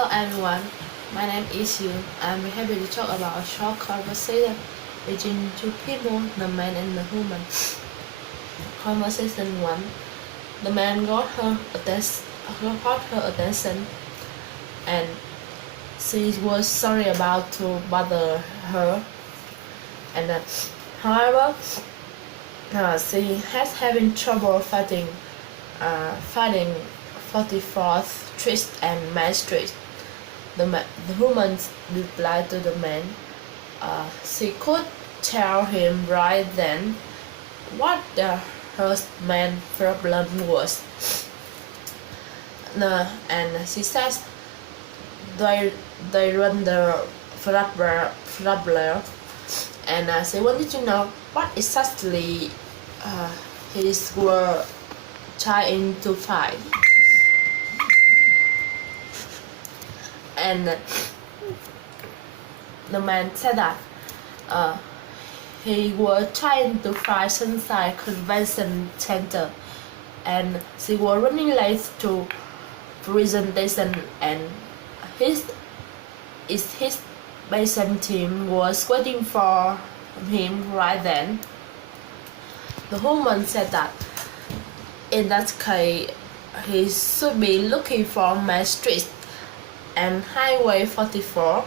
Hello everyone, my name is Yu. I'm happy to talk about a short conversation between two people, the man and the woman. Conversation 1. The man got her attention and she was sorry about to bother her. And however, she has having trouble fighting 44th Street and Main Street. The woman replied to the man. She could tell him right then what her main problem was. And she says they run the trouble, and she wanted to know what exactly his were trying to fight. And the man said that he was trying to find Sunside Convention Center, and she was running late to presentation, and his basement team was waiting for him right then. The woman said that in that case he should be looking for Main Street and Highway 44.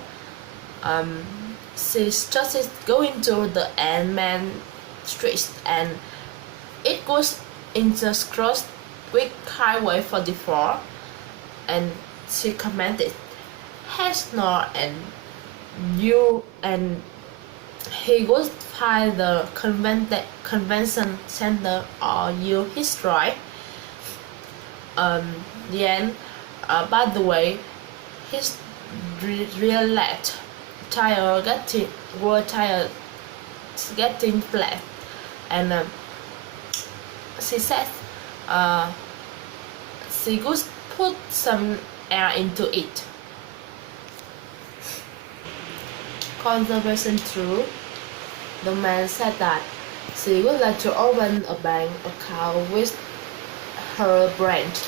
She started going to the Main Street, and it goes intersects with Highway 44. And she commented, "Has not and you and he goes find the convention center or you his right." By the way, his real left tire getting flat, and she said she could put some air into it. Conservation 2. The man said that she would like to open a bank account with her branch.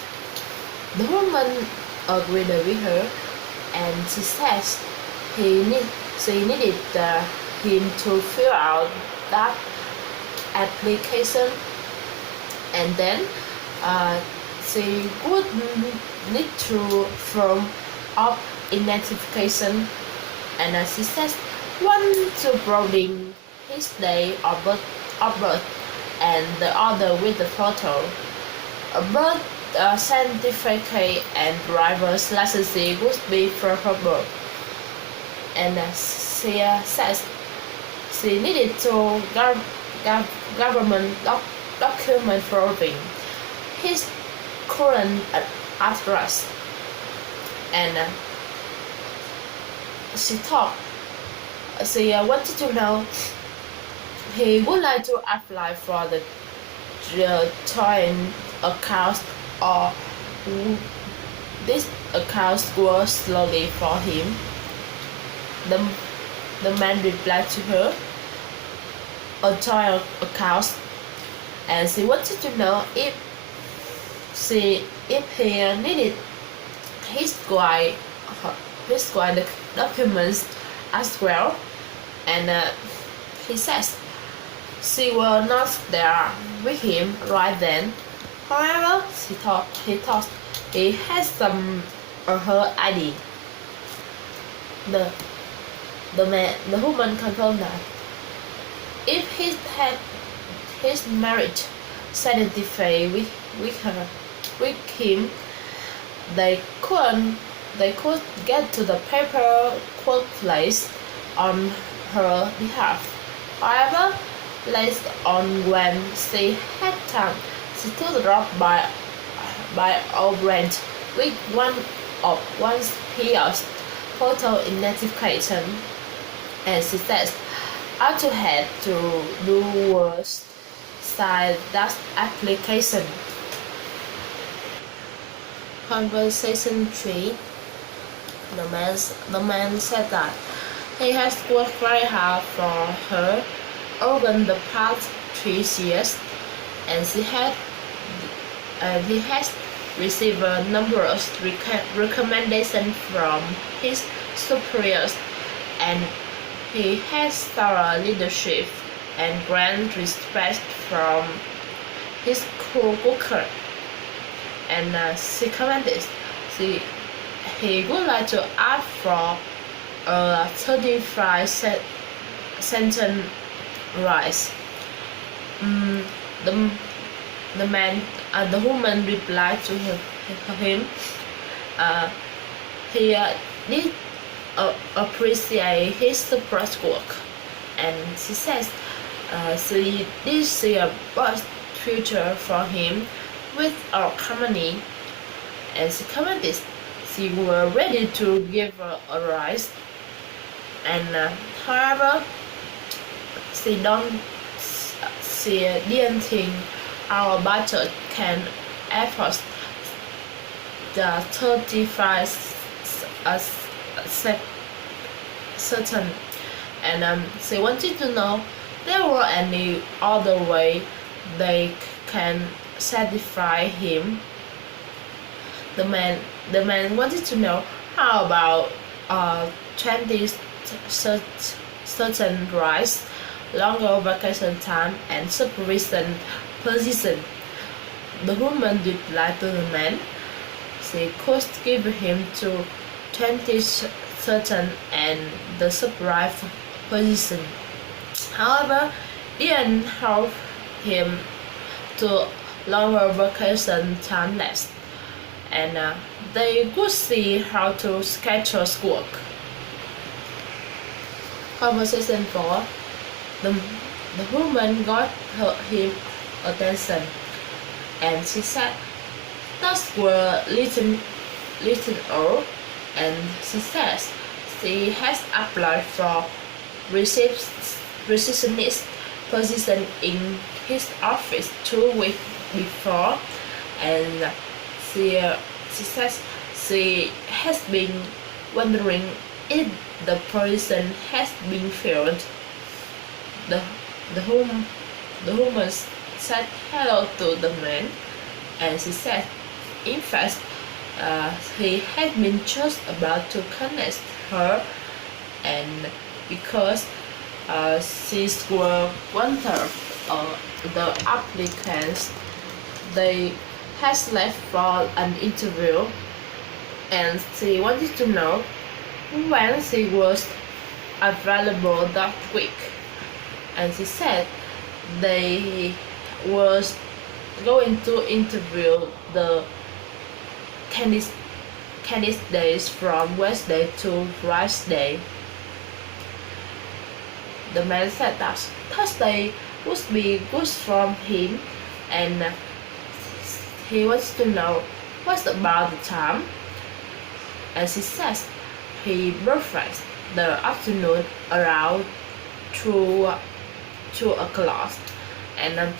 The woman agreed with her, and she says she needed him to fill out that application, and then she would need to form up identification, and she says one to proving his day of birth and the other with the photo. A birth certificate and driver's license would be preferable. And she says she needed to government document proving his current address, and she wanted to know he would like to apply for the joint account, or this account works slowly for him. The man replied to her, a joint account, and she wanted to know if he needed his guide documents as well, and he says she was not there with him right then. However, he thought he had some of her ID. The woman confirmed that if he had his marriage certificate with him, they could get to the paper place on her behalf. However, later on, when she had time, she took drop by old branch with one his photo identification, and she says I to had to do was sign that application. Conversation 3. The man said that he has worked very hard for her over the past 3 years, and he has received numerous recommendations from his superiors, and he has thorough leadership and great respect from his co-worker. And she commented, he would like to ask for a 35-cent rise. The the woman replied to him. He did appreciate his surprise work, and she says she did see a bright future for him with our company, and she commented she were ready to give her a rise. And however, she didn't think our budget can afford the 35 certain, and she wanted to know there were any other way they can satisfy him. The man wanted to know how about 20 certain rise, longer vacation time, and supervision position. The woman replied to the man she could give him to 20 certain and the supervised position. However, didn't help him to longer vacation time less, and they could see how to schedule work. Conversation 4. The woman got him attention, and she said those were little old, and she says she has applied for receptionist position in his office 2 weeks before, and she says she has been wondering if the position has been filled. The woman said hello to the man, and she said, in fact, he had been just about to connect her, and because she was wonder the applicants they has left for an interview, and she wanted to know when she was available that week, and she said they was going to interview the candidates from Wednesday to Friday. The man said that Thursday would be good for him, and he wants to know what's about the time, and she says he breakfast the afternoon around 2 o'clock, and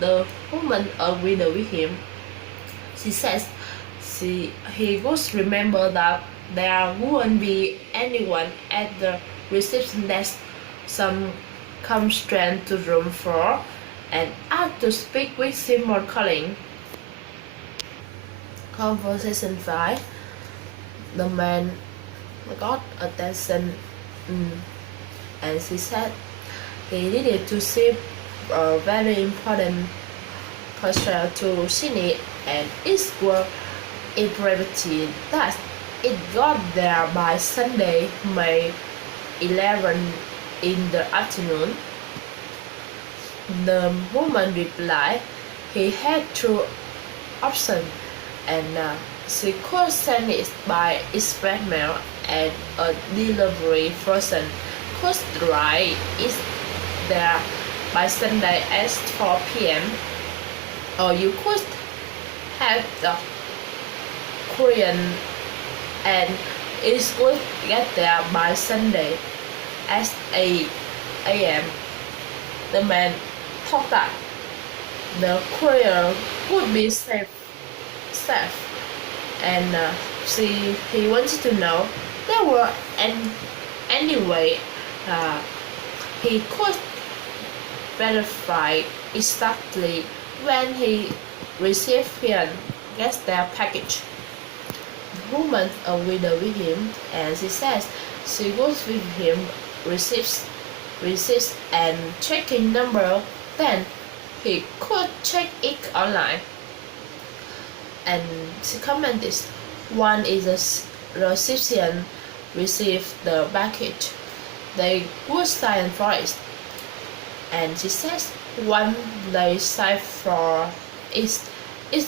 the woman agreed with him. She says he would remember that there wouldn't be anyone at the reception desk. Some come straight to room 4 and asked to speak with Simon Collins. Conversation 5. The man got attention, and she said he needed to ship a very important parcel to Sydney, and it was imperative that it got there by Sunday, May 11 in the afternoon. The woman replied he had 2 options, and she could send it by express mail, and a delivery person could drive it there by Sunday at 4 p.m. or you could have the courier and it would get there by Sunday at 8 a.m. The man thought that the courier would be safe, and he wanted to know there were any way he could verify exactly when he received it. gets their package. The woman with him, and she says she goes with him, receives and checking number. Then he could check it online, and she commented, one is a recipient received the package. They would sign for it, and she says one they sign for is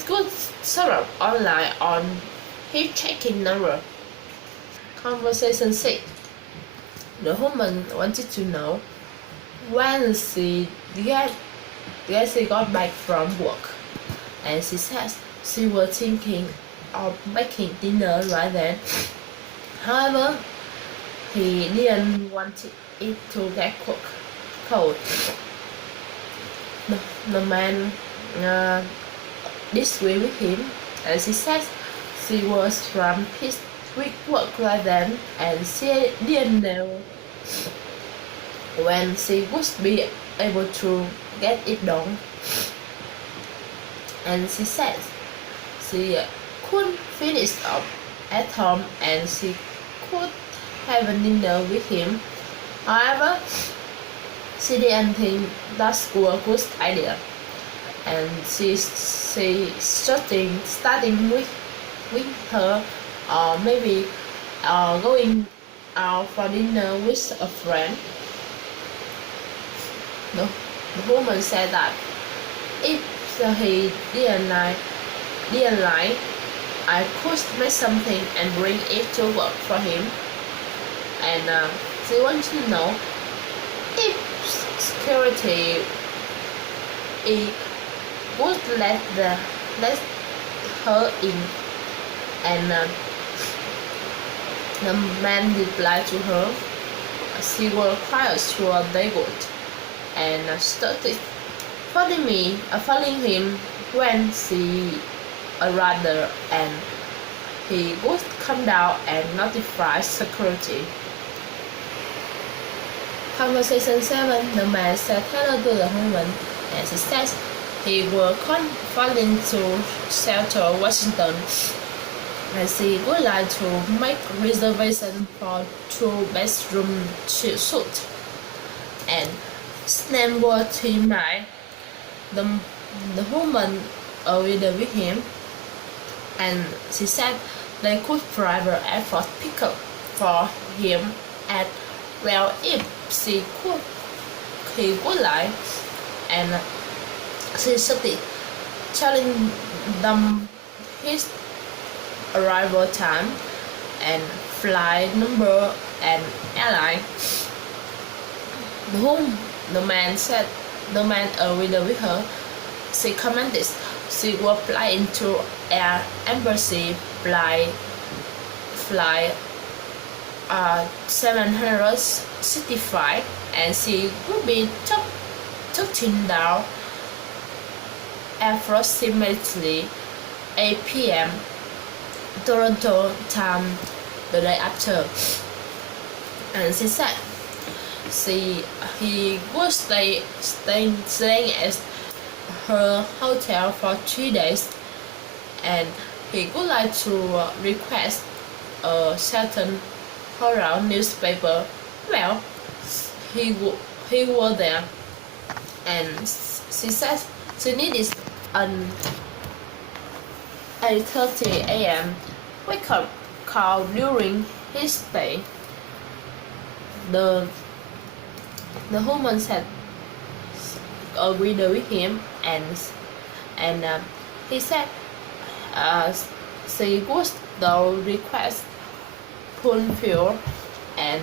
good served online on his checking number. Conversation 6. The woman wanted to know when she got back from work, and she says she was thinking of making dinner right then. However, he didn't want it to get cold. The man disagreed with him, and she says she was from his week work right then, and she didn't know when she would be able to get it done. And she said she couldn't finish up at home and she could have a dinner with him. However, she didn't think that was a good idea, and she starting with her, or maybe going out for dinner with a friend. The woman said that if he didn't like, I could make something and bring it to work for him. And she wants to know if security would let her in. And the man replied to her she was quite sure they would, and started following him when she arrived there, and he would come down and notify security. Conversation 7. The man said hello to the woman, and she says he was calling to Seattle, Washington, and she would like to make reservation for 2-bedroom suite, and his name was Tim Mai. The woman agreed with him, and she said they could private airport pickup for him at if he would like, and she started telling them his arrival time and flight number and airline. The man agreed with her. She commented she was flying to Air Embassy flight 765, and she would be touching down approximately 8 p.m. Toronto time the day after. And she said he was staying at her hotel for 3 days, and he would like to request a certain Herald newspaper. Well, he was there, and she said she needed an 8:30 a.m. wake-up call during his stay. The woman said agreed with him, and he said she would the request fulfilled, and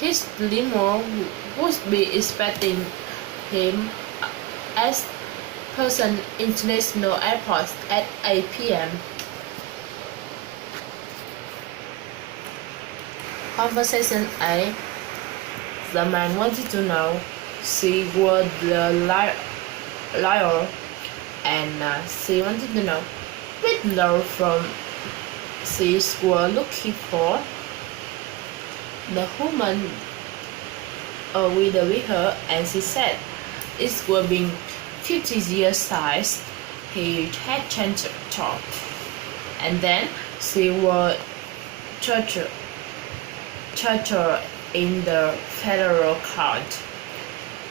his limo would be expecting him at Pearson International Airport at 8 p.m. Conversation 8. The man wanted to know she was the liar, and she wanted to know which law from she was looking for. The woman agreed with her, and she said it would be 50 years size. he had changed job, and then she was tortured in the federal court,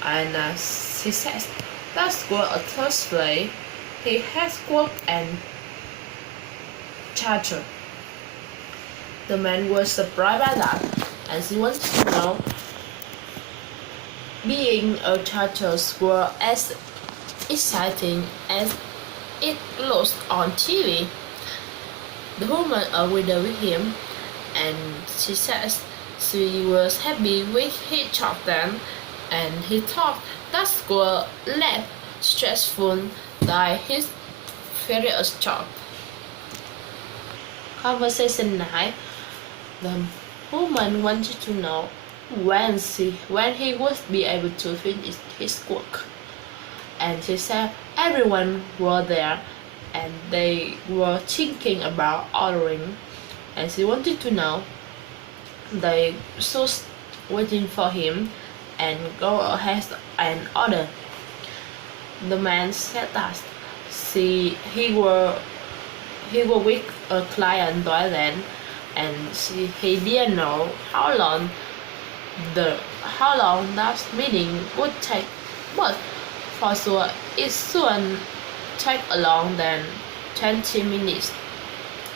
and she says that was a Thursday he has worked and tortured. The man was surprised by that, and she wanted to know being a torturer was as exciting as it looks on TV. The woman agreed with him, and she says she was happy with his job then, and he thought that was less stressful than his previous job. Conversation 9. The woman wanted to know when he would be able to finish his work, and she said everyone was there and they were thinking about ordering, and she wanted to know they should waiting for him and go ahead and order. The man said that he was with a client by then, and he didn't know how long that meeting would take, but for sure it shouldn't take longer than 20 minutes.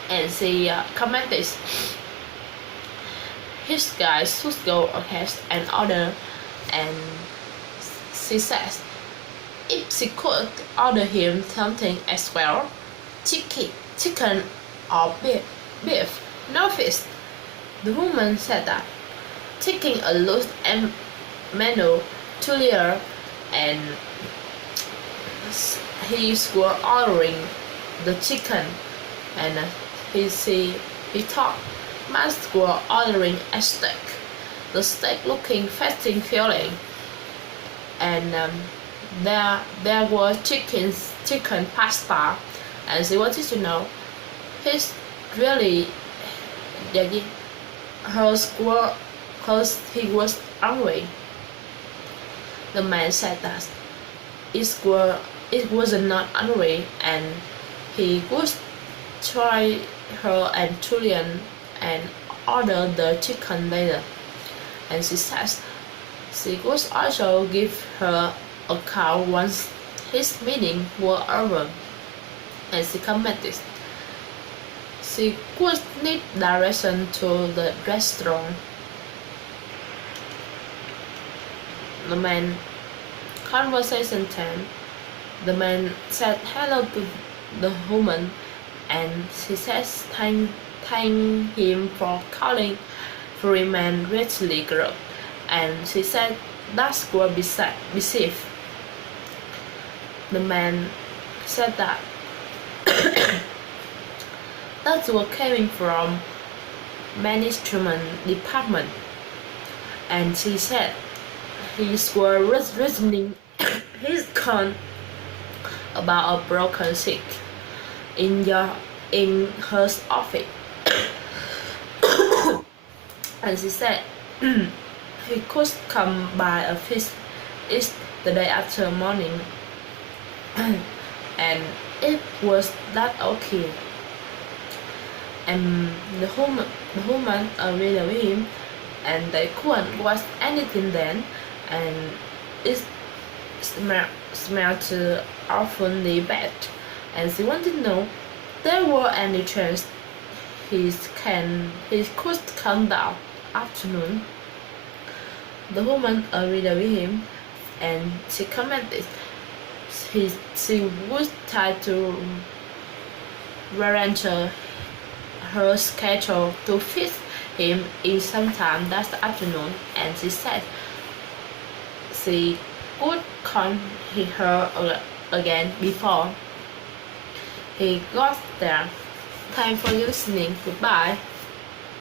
And she commented his guys should go ahead and order, and she says if she could order him something as well, chicken or beef, no fish. The woman said that, taking a look at menu to Lear, and he was ordering the chicken, and he thought Max was ordering a steak, the steak looking fatty feeling, and there was chicken pasta, and she wanted to know he's really daddy because he was hungry. The man said that it was not hungry, and he would try her and Julian and order the chicken later. And she says she would also give her a call once his meeting was over. And she commented she would need direction to the restaurant. The man. Conversation 10. The man said hello to the woman, and she says thank him for calling Freeman Richley Group, and she said that would be safe. The man said that that was coming from management department, and she said he was reasoning his con about a broken stick in her office. And she said he could come by a fish the day after morning, and it was that okay. And the woman agreed with him, and they couldn't watch anything then, and it smelled awfully bad, and she wanted to know there were any chance he could come that afternoon. The woman agreed with him, and she commented she would try to rearrange her schedule to fit him in sometime that afternoon, and she said she would call her again before he got there. Thanks for listening. Goodbye.